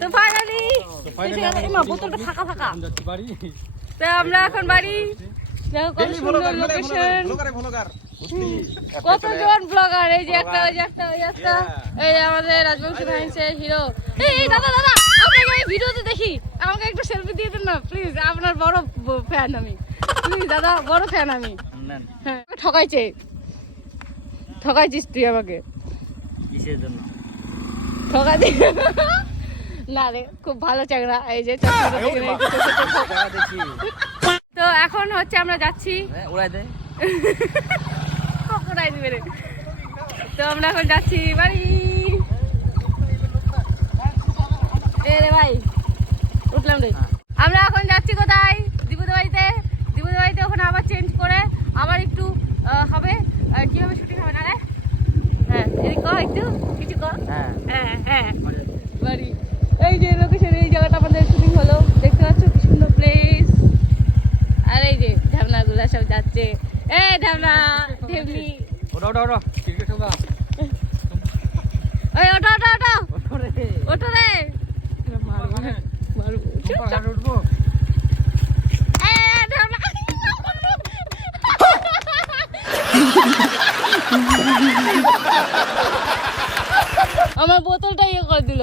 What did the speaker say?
তো ফাইনালি বোতলটা ফাঁকা ফাঁকা। তো আমরা এখন বাড়ি। দেখো কত সুন্দর লোকেশন, কতজন ব্লগার, এই যে একটা, ওই যে একটা, ওই একটা, এই যে আমাদের রাজবংশী ফাইন্যান্সের হিরো। এই দাদা দাদা, আপনাকে আমি ভিডিওতে দেখি, আমাকে একটু সেলফি দিয়ে দেন না প্লিজ, আপনার বড় ফ্যান আমি, প্লিজ দাদা, বড় ফ্যান আমি। হ্যাঁ, ঠকাইছিস তুই আমাকে। কিসের জন্য ঠকাই না রে, খুব ভালো চাকরা। এই যে তো এখন হচ্ছে আমরা যাচ্ছি, উড়াই দে উড়াই দিবে রে। তো আমরা এখন যাচ্ছি বাড়ি। এ রে ভাই, উঠলাম রে। আমরা এখন যাচ্ছি কোথায়? দিবুদের বাড়িতে। দিবুদের বাড়িতে ওখানে আবার চেঞ্জ করে আবার একটু হবে, কিভাবে শুটিং হবে না রে? হ্যাঁ, এদিকে কর একটু, কিছু কর। হ্যাঁ হ্যাঁ, বাড়ি। এই যে লোকেশন, এই জায়গাটা আমাদের শুটিং হলো, দেখতে পাচ্ছ কি সুন্দর প্লেস। আর এই যে ঢাবনাগুলা সব যাচ্ছে। এ ঢাবনা, ঢেবনি, ওটা ওটা ওটা ক্রিকেট খেলবা। ওই ওটা ওটা ওটা ওটা রে, মারবো মারবো, উঠবো। এ ঢাবনা, আমার বোতলটা ইয়ে করে দিল।